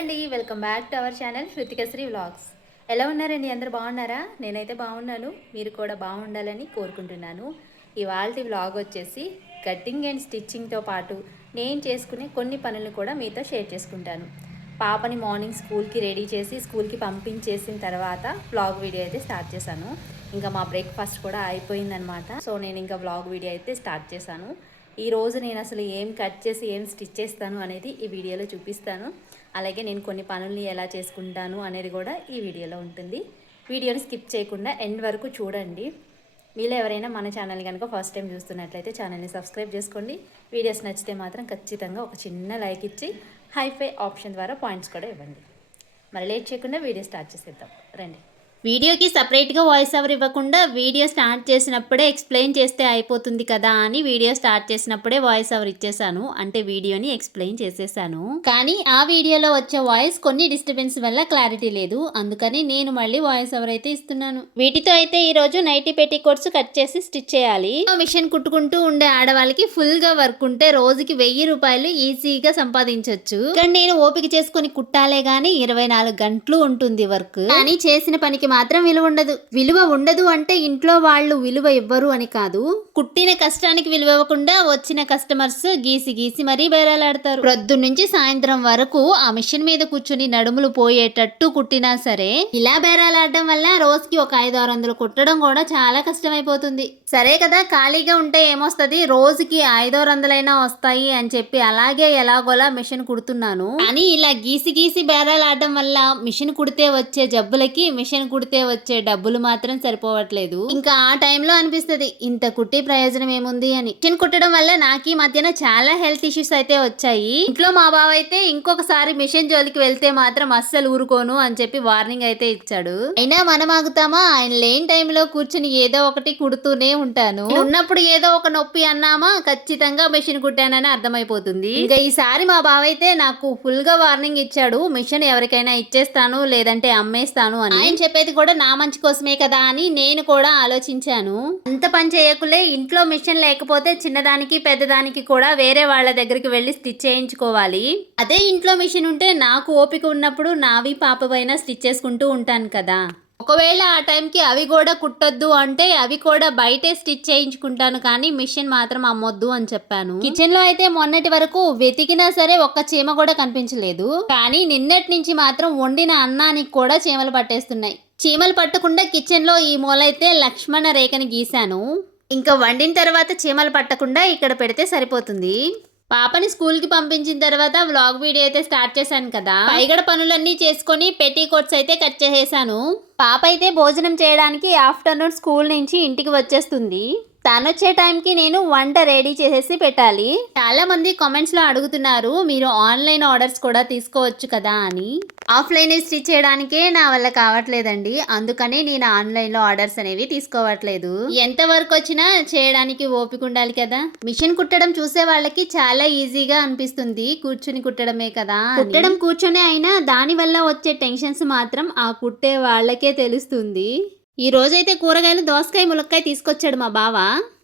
అండి, welcome back to our channel Shrutikashri vlogs. ఎలా ఉన్నారండి? అందరూ బాగున్నారా? నేనైతే బాగున్నాను. మీరు కూడా బాగుండాలని కోరుకుంటున్నాను. ఇవాల్టి వ్లాగ్ వచ్చేసి కటింగ్ అండ్ స్టిచ్చింగ్తో పాటు నేను చేసుకునే కొన్ని పనులు కూడా మీతో షేర్ చేసుకుంటాను. పాపని మార్నింగ్ స్కూల్కి రెడీ చేసి స్కూల్కి పంపించేసిన తర్వాత వ్లాగ్ వీడియో అయితే స్టార్ట్ చేశాను. ఇంకా మా బ్రేక్ఫాస్ట్ కూడా అయిపోయిందనమాట. సో నేను ఇంకా వ్లాగ్ వీడియో అయితే స్టార్ట్ చేశాను. ఈరోజు నేను అసలు ఏం కట్ చేసి ఏం స్టిచ్ చేస్తాను అనేది ఈ వీడియోలో చూపిస్తాను. అలాగే నేను కొన్ని పనుల్ని ఎలా చేసుకుంటాను అనేది కూడా ఈ వీడియోలో ఉంటుంది. వీడియోని స్కిప్ చేయకుండా ఎండ్ వరకు చూడండి. మీలో ఎవరైనా మన ఛానల్ కనుక ఫస్ట్ టైం చూస్తున్నట్లయితే ఛానల్ని సబ్స్క్రైబ్ చేసుకోండి. వీడియోస్ నచ్చితే మాత్రం ఖచ్చితంగా ఒక చిన్న లైక్ ఇచ్చి హైఫై ఆప్షన్ ద్వారా పాయింట్స్ కూడా ఇవ్వండి. మరి లేట్ చేయకుండా వీడియో స్టార్ట్ చేసేద్దాం రండి. వీడియోకి సపరేట్గా వాయిస్ ఓవర్ ఇవ్వకుండా వీడియో స్టార్ట్ చేసినప్పుడే ఎక్స్ప్లెయిన్ చేస్తే అయిపోతుంది కదా అని వీడియో స్టార్ట్ చేసినప్పుడే వాయిస్ ఓవర్ ఇచ్చేసాను. అంటే వీడియోని ఎక్స్ప్లెయిన్ చేసేసాను. కానీ ఆ వీడియోలో వచ్చే వాయిస్ కొన్ని డిస్టర్బెన్స్ వల్ల క్లారిటీ లేదు. అందుకని నేను మళ్ళీ వాయిస్ ఓవర్ అయితే ఇస్తున్నాను. వీటితో అయితే ఈరోజు నైటీ పెట్టికోట్స్ కట్ చేసి స్టిచ్ చేయాలి. మిషన్ కుట్టుకుంటూ ఉండే ఆడవాళ్ళకి ఫుల్గా వర్క్ ఉంటే రోజుకి 1000 రూపాయలు ఈజీగా సంపాదించవచ్చు. కానీ నేను ఓపిక చేసుకుని కుట్టాలే గానీ 24 గంటలు ఉంటుంది వర్క్. కానీ చేసిన పనికి మాత్రం విలువ ఉండదు అంటే ఇంట్లో వాళ్ళు విలువ ఇవ్వరు అని కాదు. కుట్టిన కష్టానికి విలువ ఇవ్వకుండా వచ్చిన కస్టమర్స్ గీసి గీసి మరీ బేరాలాడతారు. ప్రొద్దున నుంచి సాయంత్రం వరకు ఆ మిషన్ మీద కూర్చుని నడుములు పోయేటట్టు కుట్టినా సరే ఇలా బేరాలాడడం వల్ల రోజుకి ఒక 500-600 కుట్టడం కూడా చాలా కష్టమైపోతుంది. సరే కదా, ఖాళీగా ఉంటే ఏమొస్తుంది, రోజుకి 500-600 వస్తాయి అని చెప్పి అలాగే ఎలాగోలా మిషన్ కుడుతున్నాను. కానీ ఇలా గీసి గీసి బేరాలాడడం వల్ల మిషన్ కుడితే వచ్చే జబ్బులకి మిషన్ కుడితే వచ్చే డబ్బులు మాత్రం సరిపోవట్లేదు. ఇంకా ఆ టైంలో అనిపిస్తుంది ఇంత కుట్టి ప్రయోజనం ఏముంది అని. మిషన్ కుట్టడం వల్ల నాకు ఈ మధ్యన చాలా హెల్త్ ఇష్యూస్ అయితే వచ్చాయి. ఇంట్లో మా బావ అయితే ఇంకొకసారి మిషన్ జోలికి వెళ్తే మాత్రం అస్సలు ఊరుకోను అని చెప్పి వార్నింగ్ అయితే ఇచ్చాడు. అయినా మనం ఆగుతామా? ఆయన లేని టైంలో కూర్చుని ఏదో ఒకటి కుడుతూనే ఉంటాను. ఉన్నప్పుడు ఏదో ఒక నొప్పి అన్నామా ఖచ్చితంగా మిషన్ కుట్టానని అర్థమైపోతుంది. ఇంకా ఈసారి మా బావ అయితే నాకు ఫుల్ గా వార్నింగ్ ఇచ్చాడు. మిషన్ ఎవరికైనా ఇచ్చేస్తాను లేదంటే అమ్మేస్తాను అని. ఆయన చెప్పేది కూడా నా మంచి కోసమే కదా అని నేను కూడా ఆలోచించాను. అంత పని చేయకులే, ఇంట్లో మిషన్ లేకపోతే చిన్నదానికి పెద్దదానికి కూడా వేరే వాళ్ళ దగ్గరికి వెళ్ళి స్టిచ్ చేయించుకోవాలి. అదే ఇంట్లో మిషన్ ఉంటే నాకు ఓపిక ఉన్నప్పుడు నావి పాపవైనా స్టిచ్ చేసుకుంటూ ఉంటాను కదా. ఒకవేళ ఆ టైంకి అవి కూడా కుట్టొద్దు అంటే అవి కూడా బయటే స్టిచ్ చేయించుకుంటాను, కానీ మిషన్ మాత్రం అమ్మొద్దు అని చెప్పాను. కిచెన్ లో అయితే మొన్నటి వరకు వెతికినా సరే ఒక్క చీమ కూడా కనిపించలేదు. కానీ నిన్నటి నుంచి మాత్రం వండిన అన్నానికి కూడా చీమలు పట్టేస్తున్నాయి. చీమలు పట్టకుండా కిచెన్ లో ఈ మూలైతే లక్ష్మణ రేఖని గీశాను. ఇంకా వండిన తర్వాత చీమలు పట్టకుండా ఇక్కడ పెడితే సరిపోతుంది. పాపని స్కూల్కి పంపించిన తర్వాత వ్లాగ్ వీడియో అయితే స్టార్ట్ చేశాను కదా. పైగడ పనులన్నీ చేసుకొని పెట్టికోట్స్ అయితే కట్ చేసేసాను. పాప అయితే భోజనం చేయడానికి ఆఫ్టర్నూన్ స్కూల్ నుంచి ఇంటికి వచ్చేస్తుంది. తను వచ్చే టైంకి నేను వంట రెడీ చేసేసి పెట్టాలి. చాలా మంది కామెంట్స్ లో అడుగుతున్నారు మీరు ఆన్లైన్ ఆర్డర్స్ కూడా తీసుకోవచ్చు కదా అని. ఆఫ్లైన్ స్టిచ్ చేయడానికే నా వల్ల కావట్లేదండి, అందుకని నేను ఆన్లైన్ లో ఆర్డర్స్ అనేవి తీసుకోవట్లేదు. ఎంత వరకు వచ్చినా చేయడానికి ఓపిక ఉండాలి కదా. మిషన్ కుట్టడం చూసే వాళ్ళకి చాలా ఈజీగా అనిపిస్తుంది, కూర్చుని కుట్టడమే కదా. కుట్టడం కూర్చొని అయినా దాని వల్ల వచ్చే టెన్షన్స్ మాత్రం ఆ కుట్టే వాళ్ళకే తెలుస్తుంది. ఈ రోజైతే కూరగాయలు దోసకాయ ములక్కాయ తీసుకొచ్చాడు మా బావ.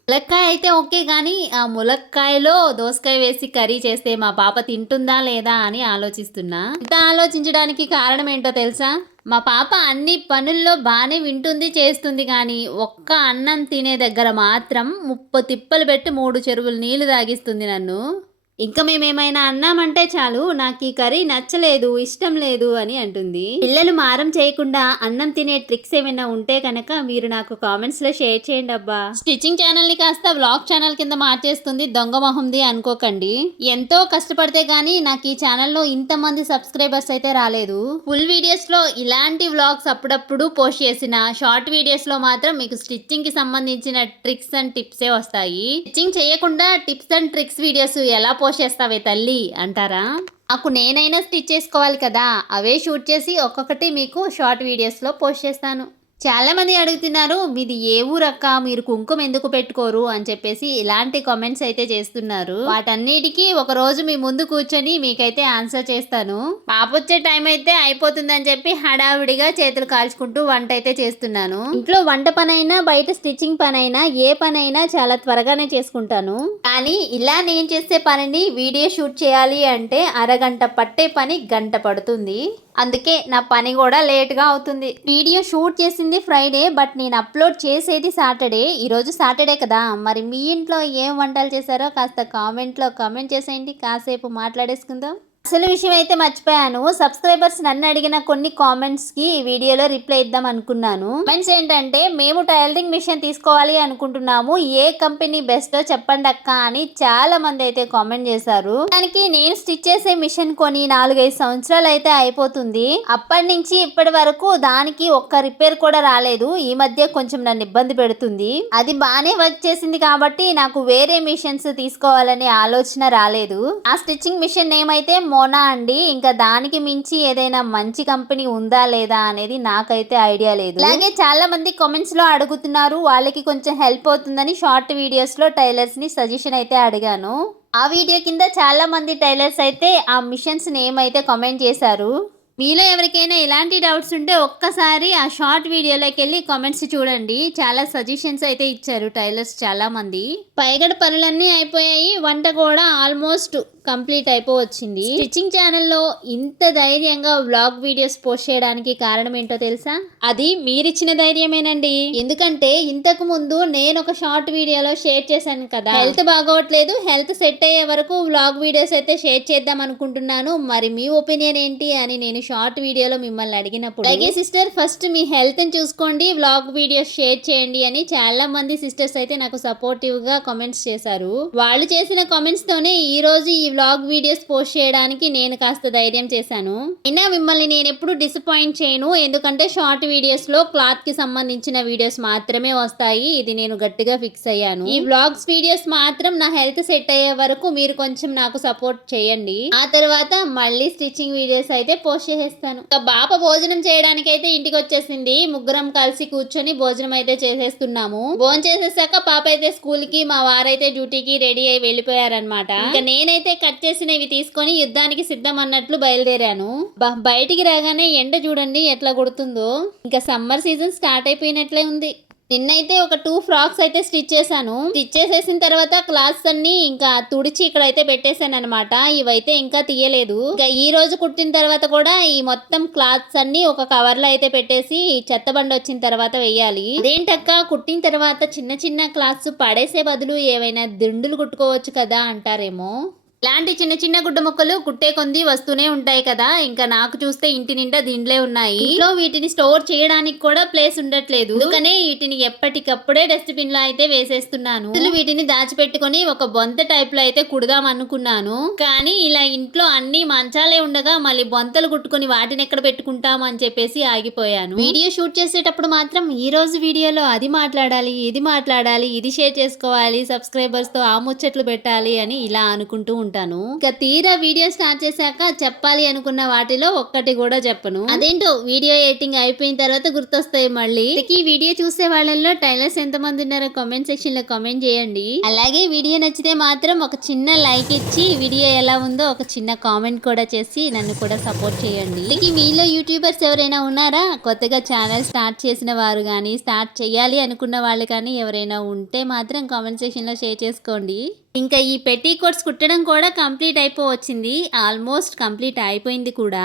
ములక్కాయ అయితే ఓకే, కానీ ఆ ములక్కాయలో దోసకాయ వేసి కర్రీ చేస్తే మా పాప తింటుందా లేదా అని ఆలోచిస్తున్నా. ఇంత ఆలోచించడానికి కారణం ఏంటో తెలుసా? మా పాప అన్ని పనుల్లో బాగానే వింటుంది చేస్తుంది, కానీ ఒక్క అన్నం తినే దగ్గర మాత్రం 30 తిప్పలు పెట్టి 3 చెరువులు నీళ్లు తాగిస్తుంది నన్ను. ఇంకా మేమేమైనా అన్నామంటే చాలు నాకు ఈ కర్రీ నచ్చలేదు, ఇష్టం లేదు అని అంటుంది. పిల్లలు మారం చేయకుండా అన్నం తినే ట్రిక్స్ ఏమైనా ఉంటే కనుక మీరు నాకు కామెంట్స్ లో షేర్ చేయండి అబ్బా. స్టిచ్చింగ్ ఛానల్ ని కాస్త వ్లాగ్ ఛానల్ కింద మార్చేస్తుంది దొంగ మొహంది అనుకోకండి. ఎంతో కష్టపడితే గానీ నాకు ఈ ఛానల్లో ఇంతమంది సబ్స్క్రైబర్స్ అయితే రాలేదు. ఫుల్ వీడియోస్ లో ఇలాంటి వ్లాగ్స్ అప్పుడప్పుడు పోస్ట్ చేసిన, షార్ట్ వీడియోస్ లో మాత్రం మీకు స్టిచ్చింగ్ కి సంబంధించిన ట్రిక్స్ అండ్ టిప్సే వస్తాయి. స్టిచ్చింగ్ చేయకుండా టిప్స్ అండ్ ట్రిక్స్ వీడియోస్ ఎలా పోస్ట్ చేస్తావే తల్లి అంటారా? నాకు నేనైనా స్టిచ్ చేసుకోవాలి కదా, అవే షూట్ చేసి ఒక్కొక్కటి మీకు షార్ట్ వీడియోస్ లో పోస్ట్ చేస్తాను. చాలా మంది అడుగుతున్నారు, మీది ఏ ఊరక్క, మీరు కుంకుమ ఎందుకు పెట్టుకోరు అని చెప్పేసి ఇలాంటి కామెంట్స్ అయితే చేస్తున్నారు. వాటన్నిటికీ ఒక రోజు మీ ముందు కూర్చొని మీకైతే ఆన్సర్ చేస్తాను. పాప వచ్చే టైం అయితే అయిపోతుందని చెప్పి హడావిడిగా చేతులు కాల్చుకుంటూ వంట అయితే చేస్తున్నాను. ఇంట్లో వంట పనైనా బయట స్టిచ్చింగ్ పనైనా ఏ పనైనా చాలా త్వరగానే చేసుకుంటాను. కానీ ఇలా నేను చేసే పనిని వీడియో షూట్ చేయాలి అంటే అరగంట పట్టే పని గంట పడుతుంది. అందుకే నా పని కూడా లేట్గా అవుతుంది. వీడియో షూట్ చేసింది ఫ్రైడే, బట్ నేను అప్లోడ్ చేసేది సాటర్డే. ఈరోజు సాటర్డే కదా, మరి మీ ఇంట్లో ఏం వంటలు చేశారో కాస్త కామెంట్లో కామెంట్ చేసేయండి, కాసేపు మాట్లాడేసుకుందాం. అసలు విషయం అయితే మర్చిపోయాను. సబ్స్క్రైబర్స్ నన్ను అడిగిన కొన్ని కామెంట్స్కి ఈ వీడియోలో రిప్లై ఇద్దాం అనుకున్నాను. కామెంట్స్ ఏంటంటే, మేము టైలరింగ్ మిషన్ తీసుకోవాలి అనుకుంటున్నాము, ఏ కంపెనీ బెస్టో చెప్పండి అక్క అని చాలా మంది అయితే కామెంట్ చేశారు. దానికి నేను స్టిచ్ చేసే మిషన్ కొని 4-5 సంవత్సరాలు అయితే అయిపోతుంది. అప్పటి నుంచి ఇప్పటి వరకు దానికి ఒక్క రిపేర్ కూడా రాలేదు. ఈ మధ్య కొంచెం నన్ను ఇబ్బంది పెడుతుంది. అది బాగానే వర్క్ చేసింది కాబట్టి నాకు వేరే మిషన్స్ తీసుకోవాలనే ఆలోచన రాలేదు. ఆ స్టిచ్చింగ్ మిషన్ నేమ్ అయితే మోనా అండి. ఇంకా దానికి మించి ఏదైనా మంచి కంపెనీ ఉందా లేదా అనేది నాకైతే ఐడియా లేదు. అలాగే చాలా మంది కామెంట్స్ లో అడుగుతున్నారు, వాళ్ళకి కొంచెం హెల్ప్ అవుతుందని షార్ట్ వీడియోస్ లో టైలర్స్ ని సజెషన్ అయితే అడిగాను. ఆ వీడియో కింద చాలా మంది టైలర్స్ అయితే ఆ మిషన్స్ నేమ్ అయితే కామెంట్ చేశారు. మీలో ఎవరికైనా ఇలాంటి డౌట్స్ ఉంటే ఒక్కసారి ఆ షార్ట్ వీడియోలోకి వెళ్ళి కామెంట్స్ చూడండి. చాలా సజెషన్స్ అయితే ఇచ్చారు టైలర్స్ చాలా మంది. పైగడ పనులన్నీ అయిపోయాయి, వంట కూడా ఆల్మోస్ట్ కంప్లీట్ అయిపోవచ్చింది. స్టిచ్చింగ్ ఛానల్లో ఇంత ధైర్యంగా వ్లాగ్ వీడియోస్ పోస్ట్ చేయడానికి కారణం ఏంటో తెలుసా? అది మీరిచ్చిన ధైర్యమేనండి. ఎందుకంటే ఇంతకు ముందు నేను ఒక షార్ట్ వీడియోలో షేర్ చేశాను కదా, హెల్త్ బాగోట్లేదు, హెల్త్ సెట్ అయ్యే వరకు వ్లాగ్ వీడియోస్ అయితే షేర్ చేద్దాం అనుకుంటున్నాను, మరి మీ ఒపీనియన్ ఏంటి అని నేను షార్ట్ వీడియోలో మిమ్మల్ని అడిగినప్పుడు, అలాగే సిస్టర్ ఫస్ట్ మీ హెల్త్ ని చూసుకోండి, వ్లాగ్ వీడియోస్ షేర్ చేయండి అని చాలా మంది సిస్టర్స్ అయితే నాకు సపోర్టివ్ గా కామెంట్స్ చేశారు. వాళ్ళు చేసిన కామెంట్స్ తోనే ఈ రోజు ఈ వ్లాగ్ వీడియోస్ పోస్ట్ చేయడానికి నేను కాస్త ధైర్యం చేశాను. అయినా మిమ్మల్ని నేను ఎప్పుడు డిసప్పాయింట్ చేయను, ఎందుకంటే షార్ట్ వీడియోస్ లో క్లాత్ కి సంబంధించిన వీడియోస్ మాత్రమే వస్తాయి. ఇది నేను గట్టిగా ఫిక్స్ అయ్యాను. ఈ వ్లాగ్స్ వీడియోస్ మాత్రం నా హెల్త్ సెట్ అయ్యే వరకు మీరు కొంచెం నాకు సపోర్ట్ చేయండి. ఆ తర్వాత మళ్ళీ స్టిచ్చింగ్ వీడియోస్ అయితే పోస్ట్ చేసేస్తాను. పాప భోజనం చేయడానికి అయితే ఇంటికి వచ్చేసింది. ముగ్గురం కలిసి కూర్చొని భోజనం అయితే చేసేస్తున్నాము. భోజనం చేసేసాక పాప అయితే స్కూల్ కి, మా వారైతే డ్యూటీకి రెడీ అయి వెళ్ళిపోయారనమాట. ఇంకా నేనైతే కట్ చేసినవి తీసుకొని యుద్ధానికి సిద్ధం అన్నట్లు బయలుదేరాను. బయటికి రాగానే ఎండ చూడండి ఎట్లా కొడుతుందో. ఇంకా సమ్మర్ సీజన్ స్టార్ట్ అయిపోయినట్లే ఉంది. నిన్నైతే ఒక 2 ఫ్రాక్స్ అయితే స్టిచ్ చేశాను. స్టిచ్ చేసేసిన తర్వాత క్లాత్స్ అన్ని ఇంకా తుడిచి ఇక్కడైతే పెట్టేశాను అనమాట. ఇవైతే ఇంకా తీయలేదు. ఇంకా ఈ రోజు కుట్టిన తర్వాత కూడా ఈ మొత్తం క్లాత్స్ అన్ని ఒక కవర్ లో అయితే పెట్టేసి చెత్తబండి వచ్చిన తర్వాత వెయ్యాలి. అదేంటక్క కుట్టిన తర్వాత చిన్న చిన్న క్లాత్స్ పడేసే బదులు ఏవైనా దిండులు కుట్టుకోవచ్చు కదా అంటారేమో. ఇలాంటి చిన్న చిన్న గుడ్డ ముక్కలు కుట్టే కొంది వస్తూనే ఉంటాయి కదా. ఇంకా నాకు చూస్తే ఇంటి నిండా దిండ్లే ఉన్నాయి. ఇంట్లో వీటిని స్టోర్ చేయడానికి కూడా ప్లేస్ ఉండట్లేదు. అందుకనే వీటిని ఎప్పటికప్పుడే డస్ట్బిన్ లో అయితే వేసేస్తున్నాను. వీటిని దాచిపెట్టుకొని ఒక బొంత టైప్ లో అయితే కుడదాం అనుకున్నాను. కానీ ఇలా ఇంట్లో అన్ని మంచాలే ఉండగా మళ్ళీ బొంతలు కుట్టుకొని వాటిని ఎక్కడ పెట్టుకుంటాం అని చెప్పేసి ఆగిపోయాను. వీడియో షూట్ చేసేటప్పుడు మాత్రం ఈ రోజు వీడియోలో అది మాట్లాడాలి, ఇది మాట్లాడాలి, ఇది షేర్ చేసుకోవాలి, సబ్స్క్రైబర్స్ తో ఆ ముచ్చట్లు పెట్టాలి అని ఇలా అనుకుంటూ ఉంటాను. ఇక తీరా వీడియో స్టార్ట్ చేశాక చెప్పాలి అనుకున్న వాటిలో ఒక్కటి కూడా చెప్పను. అదేంటో వీడియో ఎడిటింగ్ అయిపోయిన తర్వాత గుర్తొస్తాయి మళ్ళీ. ఈ వీడియో చూసే వాళ్ళల్లో టైలర్స్ ఎంతమంది ఉన్నారో కామెంట్ సెక్షన్ లో కామెంట్ చేయండి. అలాగే వీడియో నచ్చితే మాత్రం ఒక చిన్న లైక్ ఇచ్చి వీడియో ఎలా ఉందో ఒక చిన్న కామెంట్ కూడా చేసి నన్ను కూడా సపోర్ట్ చేయండి. మీలో యూట్యూబర్స్ ఎవరైనా ఉన్నారా? కొత్తగా ఛానల్ స్టార్ట్ చేసిన వారు కానీ, స్టార్ట్ చేయాలి అనుకున్న వాళ్ళు కానీ ఎవరైనా ఉంటే మాత్రం కామెంట్ సెక్షన్ లో షేర్ చేసుకోండి. ఇంకా ఈ పెట్టి కోట్స్ కుట్టడం కూడా కంప్లీట్ అయిపోవచ్చింది. ఆల్మోస్ట్ కంప్లీట్ అయిపోయింది కూడా.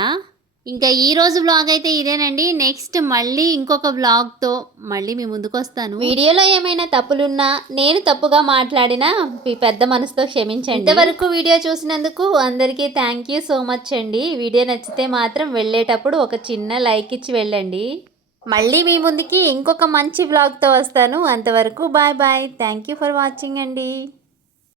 ఇంకా ఈ రోజు వ్లాగ్ అయితే ఇదేనండి. నెక్స్ట్ మళ్ళీ ఇంకొక వ్లాగ్తో మళ్ళీ మీ ముందుకు వస్తాను. వీడియోలో ఏమైనా తప్పులున్నా, నేను తప్పుగా మాట్లాడినా మీ పెద్ద మనసుతో క్షమించండి. ఇంతవరకు వీడియో చూసినందుకు అందరికీ థ్యాంక్ యూ సో మచ్ అండి. వీడియో నచ్చితే మాత్రం వెళ్ళేటప్పుడు ఒక చిన్న లైక్ ఇచ్చి వెళ్ళండి. మళ్ళీ మీ ముందుకి ఇంకొక మంచి వ్లాగ్తో వస్తాను. అంతవరకు bye bye. Thank you for watching అండి.